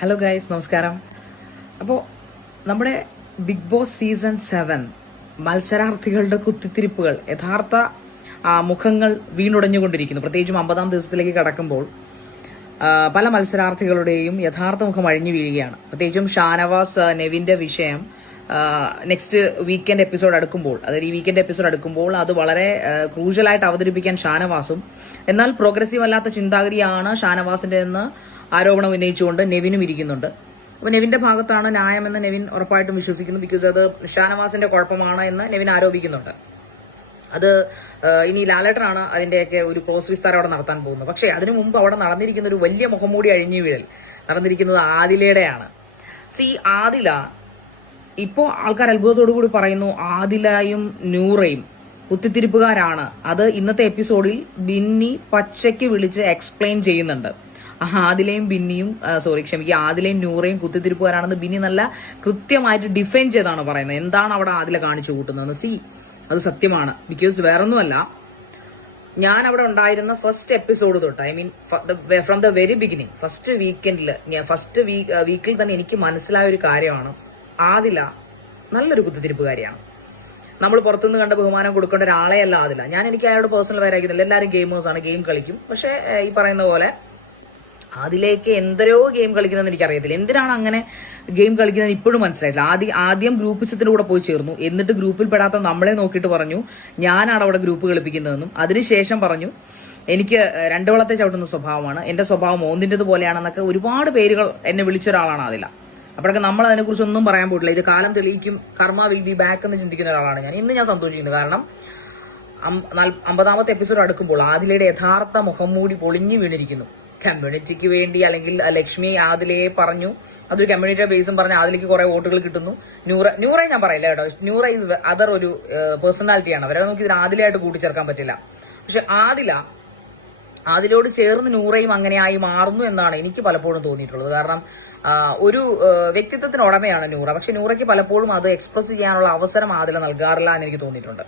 Hello guys, നമസ്കാരം. അപ്പോൾ നമ്മുടെ ബിഗ് ബോസ് സീസൺ 7 മത്സരാർത്ഥികളുടെ കുത്തിത്തിരിപ്പുകൾ, യഥാർത്ഥ മുഖങ്ങൾ വീണുടഞ്ഞുകൊണ്ടിരിക്കുന്നു. പ്രത്യേകിച്ചും 50-ാം ദിവസത്തിലേക്ക് കടക്കുമ്പോൾ പല മത്സരാർത്ഥികളുടെയും യഥാർത്ഥ മുഖം അഴിഞ്ഞു വീഴുകയാണ്. പ്രത്യേകിച്ചും ഷാനവാസ് നെവിന്റെ വിഷയം നെക്സ്റ്റ് വീക്കെൻഡ് എപ്പിസോഡ് അടുക്കുമ്പോൾ, അതായത് ഈ വീക്കെൻഡ് എപ്പിസോഡ് അടുക്കുമ്പോൾ അത് വളരെ ക്രൂഷ്യലായിട്ട് അവതരിപ്പിക്കാൻ ഷാനവാസും, എന്നാൽ പ്രോഗ്രസീവ് അല്ലാത്ത ചിന്താഗതിയാണ് ഷാനവാസിന്റെ എന്ന് ആരോപണം ഉന്നയിച്ചുകൊണ്ട് നെവിനും ഇരിക്കുന്നുണ്ട്. അപ്പോൾ നെവിന്റെ ഭാഗത്താണ് ന്യായമെന്ന് നെവിൻ ഉറപ്പായിട്ടും വിശ്വസിക്കുന്നു. ബിക്കോസ് അത് ഷാനവാസിന്റെ കുഴപ്പമാണ് എന്ന് നെവിൻ ആരോപിക്കുന്നുണ്ട്. അത് ഇനി ലാലേട്ടനാണ് അതിന്റെയൊക്കെ ഒരു ക്രോസ് വിസ്താരം അവിടെ നടത്താൻ പോകുന്നത്. പക്ഷേ അതിനു മുമ്പ് അവിടെ നടന്നിരിക്കുന്ന ഒരു വലിയ മുഖംമൂടി അഴിഞ്ഞു വീഴൽ നടന്നിരിക്കുന്നത് ആദിലയുടെയാണ്. ആദില ഇപ്പോൾ ആൾക്കാർ അത്ഭുതത്തോടു കൂടി പറയുന്നു ആദിലയും നൂറയും കുത്തിത്തിരിപ്പുകാരാണ്. അത് ഇന്നത്തെ എപ്പിസോഡിൽ ബിന്നി പച്ചയ്ക്ക് വിളിച്ച് എക്സ്പ്ലെയിൻ ചെയ്യുന്നുണ്ട്. ആദിലയും നൂറയും കുത്തിത്തിരിപ്പുകാരാണെന്ന് ബിന്നി നല്ല കൃത്യമായിട്ട് ഡിഫൈൻ ചെയ്താണ് പറയുന്നത്. എന്താണ് അവിടെ ആദില കാണിച്ചു കൂട്ടുന്നത്? അത് സത്യമാണ്. ബിക്കോസ് വേറൊന്നുമല്ല, ഞാൻ അവിടെ ഉണ്ടായിരുന്ന ഫസ്റ്റ് എപ്പിസോഡ് തൊട്ട്, from the very beginning, first വീക്കിൽ തന്നെ എനിക്ക് മനസ്സിലായ ഒരു കാര്യമാണ്, ആദില നല്ലൊരു കുത്തിത്തിരിപ്പുകാരിയാണ്. നമ്മൾ പുറത്തുനിന്ന് കണ്ട ബഹുമാനം കൊടുക്കേണ്ട ഒരാളെ അല്ല ആദില. എനിക്ക് അയാളോട് പേഴ്സണൽ വരായിരിക്കുന്നില്ല, എല്ലാവരും ഗെയിമേഴ്സാണ്, ഗെയിം കളിക്കും. പക്ഷേ ഈ പറയുന്ന പോലെ അതിലേക്ക് എന്തരോ ഗെയിം കളിക്കുന്നതെന്ന് എനിക്കറിയത്തില്ല. എന്തിനാണ് അങ്ങനെ ഗെയിം കളിക്കുന്നത് ഇപ്പോഴും മനസ്സിലായിട്ടില്ല. ആദ്യം ഗ്രൂപ്പിസത്തിന്റെ കൂടെ പോയി ചേർന്നു, എന്നിട്ട് ഗ്രൂപ്പിൽ പെടാത്ത നമ്മളെ നോക്കിയിട്ട് പറഞ്ഞു ഞാനാണ് അവിടെ ഗ്രൂപ്പ് കളിപ്പിക്കുന്നതെന്നും, അതിനുശേഷം പറഞ്ഞു എനിക്ക് രണ്ടു വള്ളത്തെ ചവിട്ടുന്ന സ്വഭാവമാണ്, എന്റെ സ്വഭാവം ഓന്തിൻ്റെത് പോലെയാണെന്നൊക്കെ ഒരുപാട് പേരുകൾ എന്നെ വിളിച്ച ഒരാളാണ് അതില. അപ്പോഴൊക്കെ നമ്മൾ അതിനെക്കുറിച്ച് ഒന്നും പറയാൻ പോയിട്ടില്ല. ഇത് കാലം തെളിയിക്കും, കർമ്മ വിൽ ബി ബാക്ക് എന്ന് ചിന്തിക്കുന്ന ഒരാളാണ് ഞാൻ. ഇന്ന് ഞാൻ സന്തോഷിക്കുന്നു, കാരണം 50-ാമത്തെ എപ്പിസോഡ് അടുക്കുമ്പോൾ ആദിലയുടെ യഥാർത്ഥ മുഖംമൂടി പൊളിഞ്ഞു വീണിരിക്കുന്നു. കമ്മ്യൂണിറ്റിക്ക് വേണ്ടി, അല്ലെങ്കിൽ ലക്ഷ്മി ആദിലയെ പറഞ്ഞു, അതൊരു കമ്മ്യൂണിറ്റിയുടെ ബേസും പറഞ്ഞ് ആദിലേക്ക് കുറെ വോട്ടുകൾ കിട്ടുന്നു. നൂറെ ഞാൻ പറയില്ല കേട്ടോ, നൂറ ഈസ് അതർ ഒരു പേഴ്സണാലിറ്റിയാണ്. അവരെ നമുക്ക് ഇതിന് ആദിലയായിട്ട് കൂട്ടിച്ചേർക്കാൻ പറ്റില്ല. പക്ഷെ ആദിലോട് ചേർന്ന് നൂറയും അങ്ങനെയായി മാറുന്നു എന്നാണ് എനിക്ക് പലപ്പോഴും തോന്നിയിട്ടുള്ളത്. കാരണം ഒരു വ്യക്തിത്വത്തിന് ഉടമയാണ് നൂറ. പക്ഷെ നൂറയ്ക്ക് പലപ്പോഴും അത് എക്സ്പ്രസ് ചെയ്യാനുള്ള അവസരം ആദില നൽകാറില്ല എന്ന് എനിക്ക് തോന്നിയിട്ടുണ്ട്.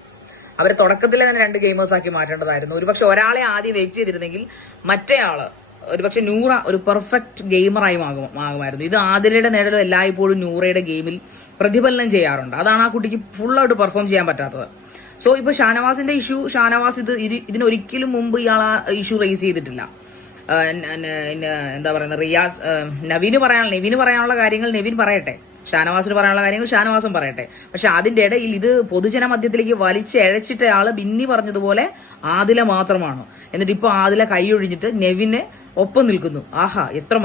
അവരെ തുടക്കത്തിലെ തന്നെ 2 ഗെയിമേഴ്സ് ആക്കി മാറ്റേണ്ടതായിരുന്നു. ഒരുപക്ഷെ ഒരാളെ ആദ്യം വെയിറ്റ് ചെയ്തിരുന്നെങ്കിൽ മറ്റേയാള്, ഒരുപക്ഷെ നൂറ ഒരു പെർഫെക്റ്റ് ഗെയിമറായി ആകുമായിരുന്നു. ഇത് ആദിലയുടെ നേടലും എല്ലായ്പ്പോഴും നൂറയുടെ ഗെയിമിൽ പ്രതിഫലനം ചെയ്യാറുണ്ട്. അതാണ് ആ കുട്ടിക്ക് ഫുള്ളായിട്ട് പെർഫോം ചെയ്യാൻ പറ്റാത്തത്. സോ ഇപ്പൊ ഷാനവാസിന്റെ ഇഷ്യൂ, ഷാനവാസ് ഇതിനൊരിക്കലും മുമ്പ് ഇയാൾ ആ ഇഷ്യൂ റേസ് ചെയ്തിട്ടില്ല. എന്താ പറയുന്നത്, നെവിന് പറയാനുള്ള കാര്യങ്ങൾ നെവിൻ പറയട്ടെ, ഷാനവാസിന് പറയാനുള്ള കാര്യങ്ങൾ ഷാനവാസും പറയട്ടെ. പക്ഷെ അതിന്റെ ഇടയിൽ ഇത് പൊതുജന മധ്യത്തിലേക്ക് വലിച്ചഴച്ചിട്ട ആള് ബിന്നി പറഞ്ഞതുപോലെ ആദില മാത്രമാണ്. എന്നിട്ട് ഇപ്പൊ ആദില കൈയൊഴിഞ്ഞിട്ട് നെവിനെ ഒപ്പം നിൽക്കുന്നു. ആഹാ, എത്ര